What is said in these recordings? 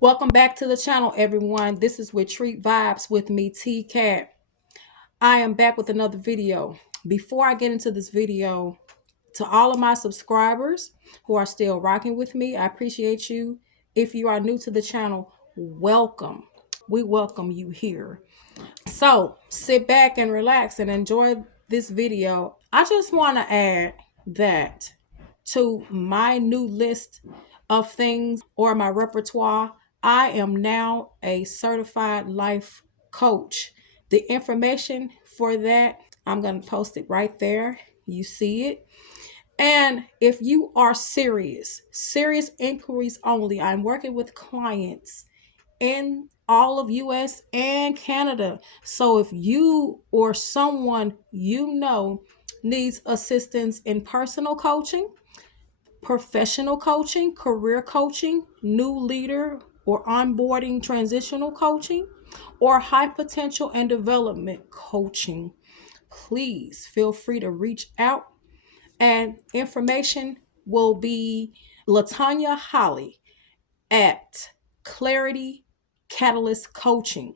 Welcome back to the channel, everyone. This is Retreat Vibes with me, T Cat. I am back with another video. Before I get into this video, to all of my subscribers who are still rocking with me, I appreciate you. If you are new to the channel, welcome. We welcome you here. So sit back and relax and enjoy this video. I just want to add that to my new list of things or my repertoire, I am now a certified life coach. The information for that, I'm going to post it right there. You see it. And if you are serious inquiries only, I'm working with clients in all of US and Canada. So if you or someone you know needs assistance in personal coaching, professional coaching, career coaching, new leader or onboarding transitional coaching, or high potential and development coaching, please feel free to reach out. And information will be Latanya Holly at Clarity Catalyst Coaching.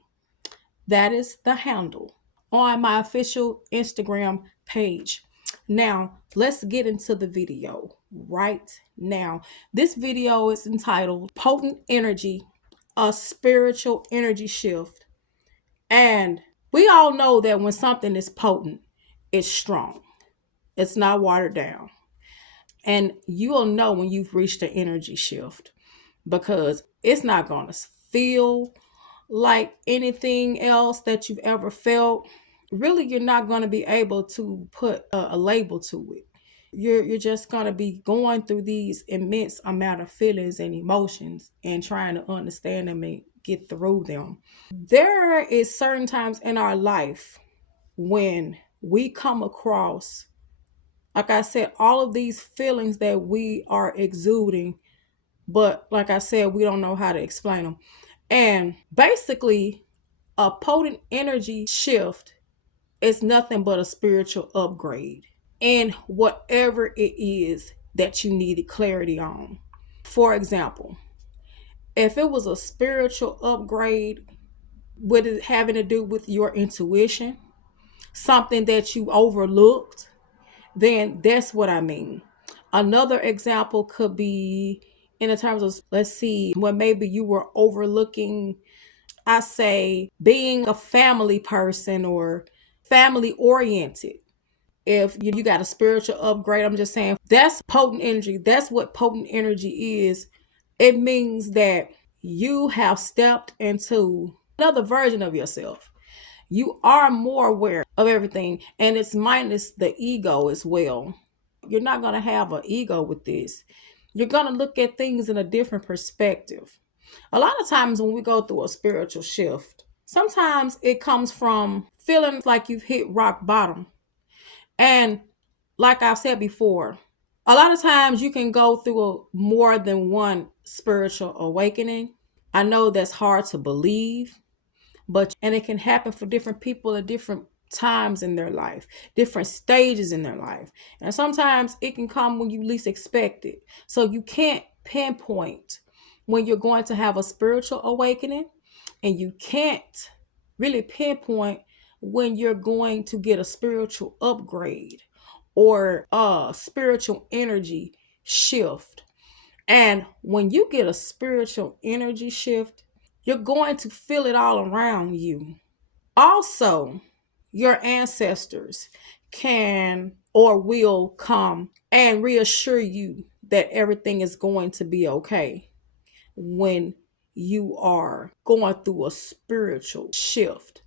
That is the handle on my official Instagram page. Now, let's get into the video right now. This video is entitled Potent Energy, a Spiritual Energy Shift. And we all know that when something is potent, it's strong, it's not watered down. And you'll know when you've reached an energy shift because it's not going to feel like anything else that you've ever felt. Really, you're not going to be able to put a label to it. You're just going to be going through these immense amount of feelings and emotions and trying to understand them and get through them. There is certain times in our life when we come across, like I said, all of these feelings that we are exuding, but like I said, we don't know how to explain them. And basically, a potent energy shift is nothing but a spiritual upgrade in whatever it is that you needed clarity on. For example, if it was a spiritual upgrade, with it having to do with your intuition, something that you overlooked, then that's what I mean. Another example could be in the terms of, let's see, when maybe you were overlooking, I say, being a family person or family oriented. If you got a spiritual upgrade, I'm just saying that's potent energy. That's what potent energy is. It means that you have stepped into another version of yourself. You are more aware of everything, and it's minus the ego as well. You're not going to have an ego with this. You're going to look at things in a different perspective. A lot of times when we go through a spiritual shift, sometimes it comes from feeling like you've hit rock bottom. And like I've said before, a lot of times you can go through more than one spiritual awakening. I know that's hard to believe, and it can happen for different people at different times in their life, different stages in their life. And sometimes it can come when you least expect it. So you can't pinpoint when you're going to have a spiritual awakening, and you can't really pinpoint when you're going to get a spiritual upgrade or a spiritual energy shift. And when you get a spiritual energy shift, you're going to feel it all around you. Also, your ancestors can or will come and reassure you that everything is going to be okay when you are going through a spiritual shift.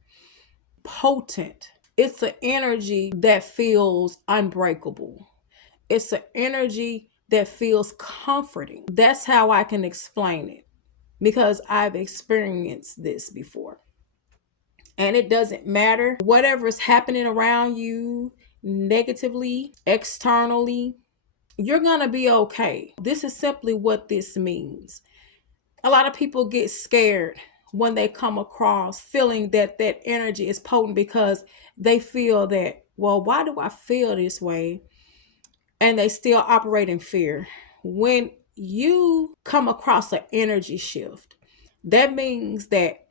Potent. It's an energy that feels unbreakable. It's an energy that feels comforting. That's how I can explain it because I've experienced this before. And it doesn't matter whatever is happening around you negatively, externally, you're going to be okay. This is simply what this means. A lot of people get scared when they come across feeling that that energy is potent because they feel that, well, why do I feel this way? And they still operate in fear. When you come across an energy shift, That means that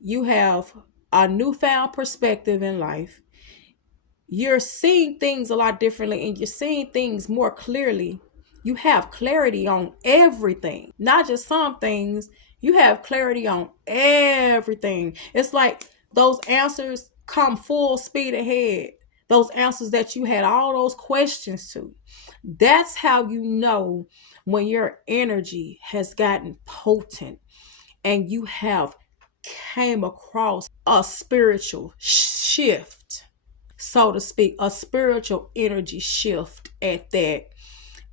you have a newfound perspective in life. You're seeing things a lot differently and you're seeing things more clearly. You have clarity on everything, not just some things. You have clarity on everything. It's like those answers come full speed ahead. Those answers that you had all those questions to. That's how you know when your energy has gotten potent and you have came across a spiritual shift, so to speak, a spiritual energy shift at that.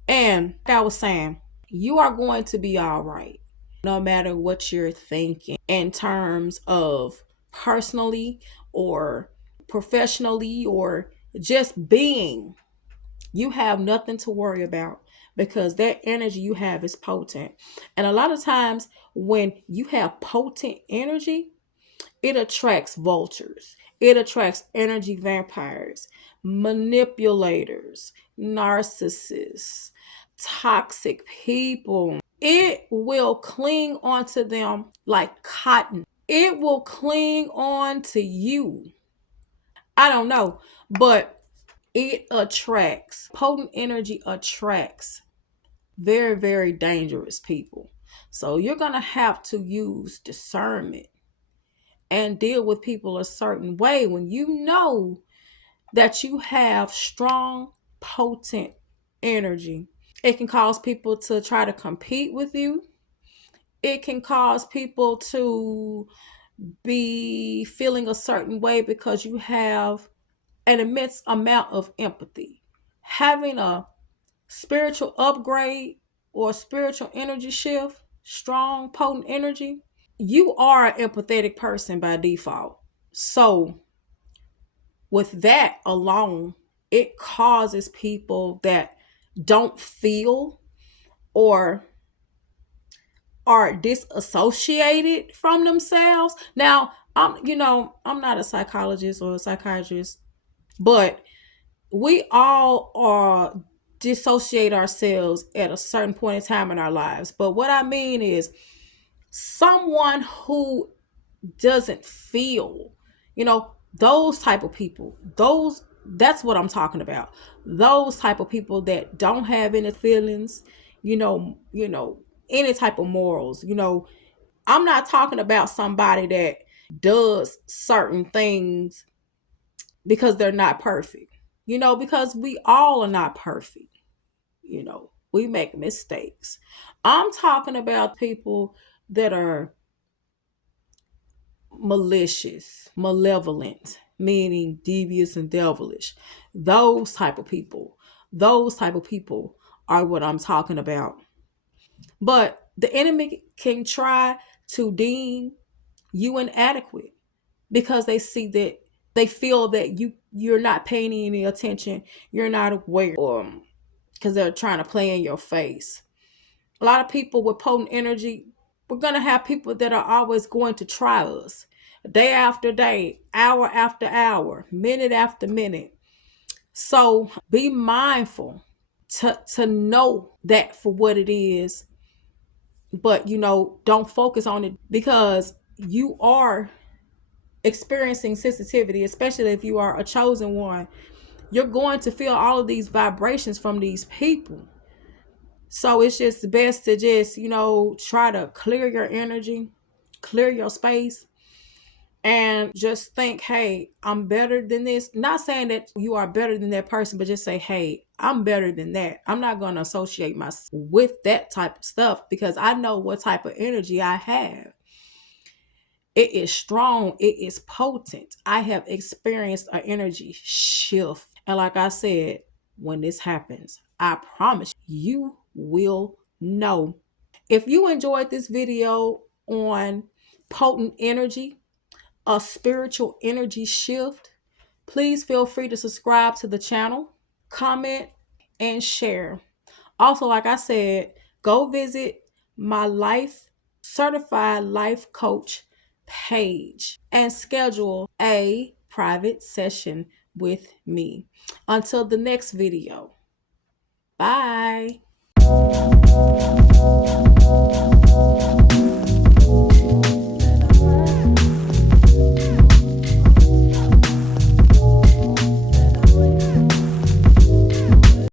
And like I was saying, you are going to be all right no matter what you're thinking in terms of personally or professionally or just being. You have nothing to worry about because that energy you have is potent. And a lot of times when you have potent energy, it attracts vultures. It attracts energy vampires, manipulators, narcissists, toxic people. It will cling onto them like cotton. It will cling on to you. I don't know, but it attracts, potent energy attracts very, very dangerous people. So you're going to have to use discernment and deal with people a certain way when you know that you have strong, potent energy. It can cause people to try to compete with you. It can cause people to be feeling a certain way because you have an immense amount of empathy. Having a spiritual upgrade or spiritual energy shift, strong, potent energy, you are an empathetic person by default. So, with that alone, it causes people that don't feel or are disassociated from themselves. Now, I'm not a psychologist or a psychiatrist, but we all are dissociate ourselves at a certain point in time in our lives. But what I mean is someone who doesn't feel, those type of people, that's what I'm talking about. Those type of people that don't have any feelings, any type of morals. I'm not talking about somebody that does certain things because they're not perfect. Because we all are not perfect. We make mistakes. I'm talking about people that are malicious, malevolent, meaning devious and devilish. Those type of people. Those type of people are what I'm talking about. But the enemy can try to deem you inadequate because they see that they feel that you're not paying any attention, you're not aware, or because they're trying to play in your face. A lot of people with potent energy, we're going to have people that are always going to try us day after day, hour after hour, minute after minute. So be mindful to know that for what it is, but don't focus on it because you are experiencing sensitivity, especially if you are a chosen one. You're going to feel all of these vibrations from these people. So it's just best to just, try to clear your energy, clear your space, and just think, hey, I'm better than this. Not saying that you are better than that person, but just say, hey, I'm better than that. I'm not going to associate myself with that type of stuff because I know what type of energy I have. It is strong. It is potent. I have experienced an energy shift. And like I said, when this happens, I promise you will know. If you enjoyed this video on potent energy, a spiritual energy shift, please feel free to subscribe to the channel, comment, and share. Also, like I said, go visit my certified life coach page and schedule a private session with me. Until the next video, bye.